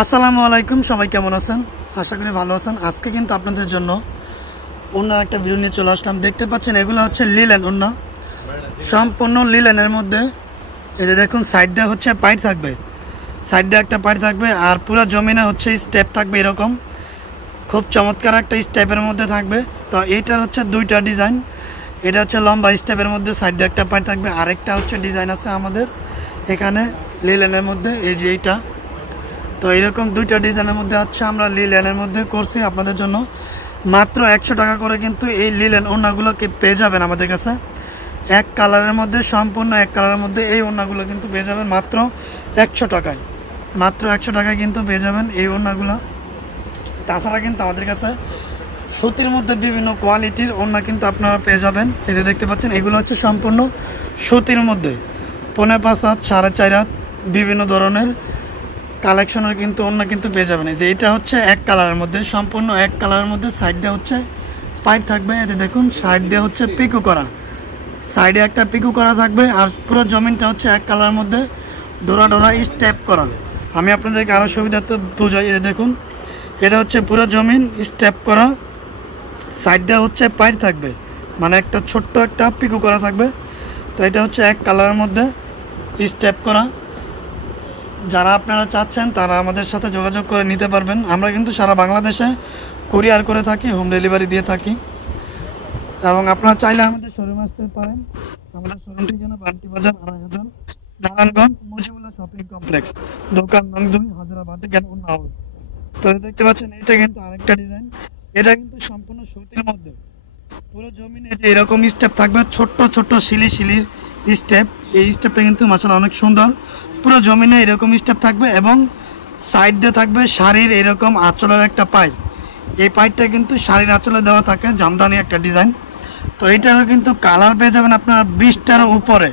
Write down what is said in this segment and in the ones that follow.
আসসালামু আলাইকুম, সবাই কেমন আছেন? আশা করি ভালো আছেন। আজকে কিন্তু আপনাদের জন্য অন্য একটা ভিডিও নিয়ে চলে আসলাম। দেখতে পাচ্ছেন এগুলো হচ্ছে লিলেন অন্য, সম্পূর্ণ লিলেনের মধ্যে। এই যে দেখুন সাইড দিয়ে হচ্ছে পাইপ থাকবে, সাইড দিয়ে একটা পাইপ থাকবে, আর পুরো জমিনে হচ্ছে স্টেপ থাকবে। এরকম খুব চমৎকার একটা স্টেপের মধ্যে থাকবে। তো এইটার হচ্ছে দুইটা ডিজাইন। এটা হচ্ছে লম্বা স্টেপের মধ্যে, সাইড দিয়ে একটা পাইপ থাকবে। আরেকটা হচ্ছে ডিজাইন আছে আমাদের এখানে লিলেনের মধ্যে, এই যে এইটা। তো এরকম দুইটা ডিজাইনের মধ্যে হচ্ছে আমরা লিলেনের মধ্যে করছি আপনাদের জন্য। মাত্র 100 টাকা করে কিন্তু এই লিলেন ওড়নাগুলোকে পেয়ে যাবেন আমাদের কাছে। এক কালারের মধ্যে, সম্পূর্ণ এক কালারের মধ্যে এই ওড়নাগুলো কিন্তু পেয়ে যাবেন মাত্র 100 টাকায়। মাত্র 100 টাকায় কিন্তু পেয়ে যাবেন এই ওড়নাগুলো। তাছাড়া কিন্তু আমাদের কাছে সুতির মধ্যে বিভিন্ন কোয়ালিটির ওড়না কিন্তু আপনারা পেয়ে যাবেন। এই যে দেখতে পাচ্ছেন এগুলো হচ্ছে সম্পূর্ণ সুতির মধ্যে, 5.5 হাত, 4.5 হাত, বিভিন্ন ধরনের কালেকশনের কিন্তু ওড়না কিন্তু পেয়ে যাবেন। এই যে এটা হচ্ছে এক কালারের মধ্যে, সম্পূর্ণ এক কালারের মধ্যে, সাইড দিয়ে হচ্ছে পাইপ থাকবে। এই যে দেখুন সাইড দিয়ে হচ্ছে পিকো করা, সাইডে একটা পিকো করা থাকবে। আর পুরো জমিনটা হচ্ছে এক কালারের মধ্যে ডোরা ডোরা স্টেপ করা। আমি আপনাদেরকে আরও সুবিধার্থে বোঝাই। এই দেখুন এটা হচ্ছে পুরো জমিন স্টেপ করা, সাইড দিয়ে হচ্ছে পাইপ থাকবে, মানে একটা ছোট্ট একটা পিকো করা থাকবে। তো এটা হচ্ছে এক কালারের মধ্যে স্টেপ করা। যারা আপনারা চাচ্ছেন তারা আমাদের সাথে যোগাযোগ করে নিতে পারবেন। আমরা কিন্তু সারা বাংলাদেশে কুরিয়ার করে থাকি, হোম ডেলিভারি দিয়ে থাকি। এবং আপনারা চাইলে আমাদের শোরুমে আসতে পারেন। আমাদের শোরুমটির জন্য বান্টি বাজার, আড়াইহাজার, নারায়ণগঞ্জ, মুজিবুল্লাহ শপিং কমপ্লেক্স, দোকান নং 2, হাজারাবাদে জ্ঞানপুর নাও। তো দেখতে পাচ্ছেন এটা কিন্তু আরেকটা ডিজাইন। এটা কিন্তু সম্পূর্ণ সুতির মধ্যে, পুরো জমিনে যে এরকম স্টেপ থাকবে, ছোট্ট ছোট্ট শিলির স্টেপ। এই স্টেপটা কিন্তু মাশাআল্লাহ অনেক সুন্দর। পুরো জমিনে এরকম স্টেপ থাকবে এবং সাইড দিয়ে থাকবে শাড়ির এরকম আঁচলের একটা পাইপ। এই পাইপটা কিন্তু শাড়ির আঁচলে দেওয়া থাকে, জামদানি একটা ডিজাইন। তো এইটারও কিন্তু কালার পেয়ে যাবেন আপনারা 20টার উপরে।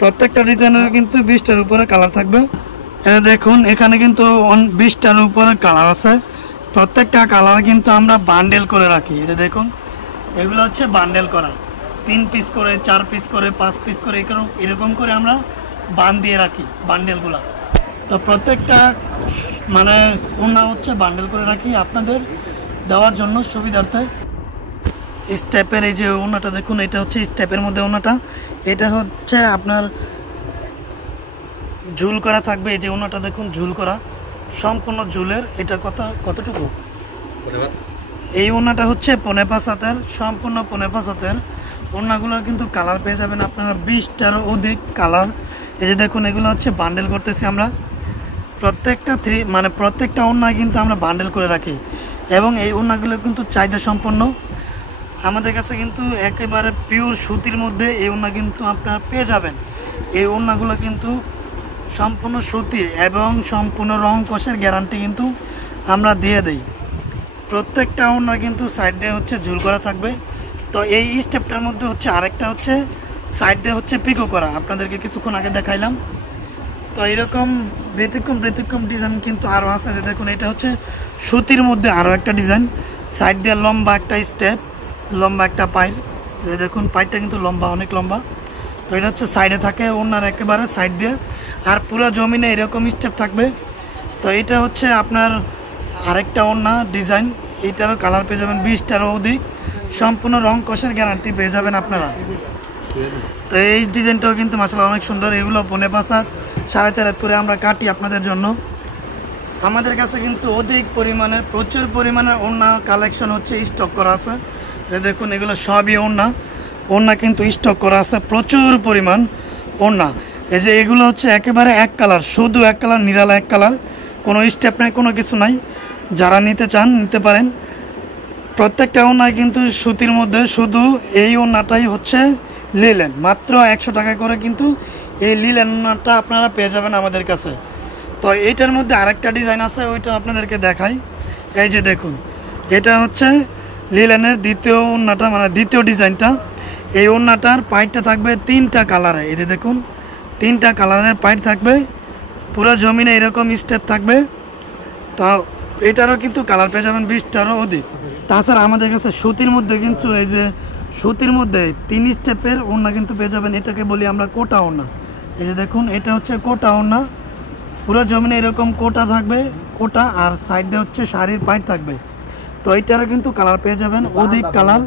প্রত্যেকটা ডিজাইনের কিন্তু 20টার উপরে কালার থাকবে। দেখুন এখানে কিন্তু 20টার উপরে কালার আছে। প্রত্যেকটা কালার কিন্তু আমরা বান্ডেল করে রাখি। এটা দেখুন এগুলো হচ্ছে বান্ডেল করা, 3 পিস করে, 4 পিস করে, 5 পিস করে, এরকম করে আমরা বান দিয়ে রাখি বান্ডেলগুলো। তো প্রত্যেকটা মানে ওড়না হচ্ছে বান্ডেল করে রাখি আপনাদের দেওয়ার জন্য সুবিধার্থে। স্টেপের এই যে ওড়নাটা দেখুন, এটা হচ্ছে স্টেপের মধ্যে ওড়নাটা। এটা হচ্ছে আপনার ঝুল করা থাকবে। এই যে ওড়নাটা দেখুন ঝুল করা, সম্পূর্ণ ঝুলের। এটা কতটুকু এই ওড়নাটা হচ্ছে 5.5 হাতের, সম্পূর্ণ 5.5 হাতের। ওড়নাগুলোর কিন্তু কালার পেয়ে যাবেন আপনারা 20টারও অধিক কালার। এই যে দেখুন এগুলো হচ্ছে বান্ডেল করতেছি আমরা। প্রত্যেকটা প্রত্যেকটা ওড়না কিন্তু আমরা বান্ডেল করে রাখি। এবং এই ওড়নাগুলো কিন্তু চাহিদা সম্পন্ন। আমাদের কাছে কিন্তু একেবারে পিওর সুতির মধ্যে এই ওড়না কিন্তু আপনারা পেয়ে যাবেন। এই ওড়নাগুলো কিন্তু সম্পূর্ণ সুতি এবং সম্পূর্ণ রং কষের গ্যারান্টি কিন্তু আমরা দিয়ে দিই। প্রত্যেকটা ওড়না কিন্তু সাইড দিয়ে হচ্ছে ঝুল করা থাকবে। তো এই স্টেপটার মধ্যে হচ্ছে আরেকটা হচ্ছে সাইড দিয়ে হচ্ছে পিকো করা, আপনাদেরকে কিছুক্ষণ আগে দেখাইলাম। তো এরকম ব্যতিক্রম ডিজাইন কিন্তু আরও আছে। দেখুন এটা হচ্ছে সুতির মধ্যে আরও একটা ডিজাইন, সাইড দিয়ে লম্বা একটা স্টেপ, লম্বা একটা পাইপ। দেখুন পাইপটা কিন্তু লম্বা, অনেক লম্বা। তো এটা হচ্ছে সাইডে থাকে ওড়নার একেবারে সাইড দিয়ে, আর পুরো জমিনে এরকম স্টেপ থাকবে। তো এটা হচ্ছে আপনার আরেকটা ওড়না ডিজাইন। এইটারও কালার পেয়ে যাবেন 20টারও অধিক, সম্পূর্ণ রং কষের গ্যারান্টি পেয়ে যাবেন আপনারা। তো এই ডিজাইনটাও কিন্তু মাশাআল্লাহ অনেক সুন্দর। এগুলো 5.5 হাত, 4.5 হাত করে আমরা কাটি আপনাদের জন্য। আমাদের কাছে কিন্তু অধিক পরিমাণের, প্রচুর পরিমাণের ওড়না কালেকশন হচ্ছে স্টক করা আছে। দেখুন এগুলো সবই ওড়না কিন্তু স্টক করা আছে, প্রচুর পরিমাণ ওড়না। এই যে এগুলো হচ্ছে একেবারে এক কালার, শুধু এক কালার, নিরালা এক কালার, কোনো স্টেপ নাই, কোনো কিছু নাই। যারা নিতে চান নিতে পারেন। প্রত্যেকটা ওড়না কিন্তু সুতির মধ্যে, শুধু এই ওড়নাটাই হচ্ছে লিলেন। মাত্র 100 টাকা করে কিন্তু এই লিলেন ওড়নাটা আপনারা পেয়ে যাবেন আমাদের কাছে। তো এইটার মধ্যে আরেকটা ডিজাইন আছে, ওইটা আপনাদেরকে দেখাই। এই যে দেখুন এটা হচ্ছে লিলেনের দ্বিতীয় ওড়নাটা, মানে দ্বিতীয় ডিজাইনটা। এই ওড়নাটার পাইপটা থাকবে 3টা কালারে। এই যে দেখুন 3টা কালারের পাইপ থাকবে, পুরো জমিনে এরকম স্টেপ থাকবে। তো এটারও কিন্তু কালার পেয়ে যাবেন 20টারও অধিক। তাছাড়া আমাদের কাছে সুতির মধ্যে কিন্তু এই যে সুতির মধ্যে 3 স্টেপের ওড়না কিন্তু পেয়ে যাবেন। এটাকে বলি আমরা কোটা ওড়না। এই যে দেখুন এটা হচ্ছে কোটা ওড়না, পুরো জমিনে এরকম কোটা থাকবে, কোটা আর সাইডে হচ্ছে শাড়ির পাইট থাকবে। তো এইটারও কিন্তু কালার পেয়ে যাবেন, অধিক কালার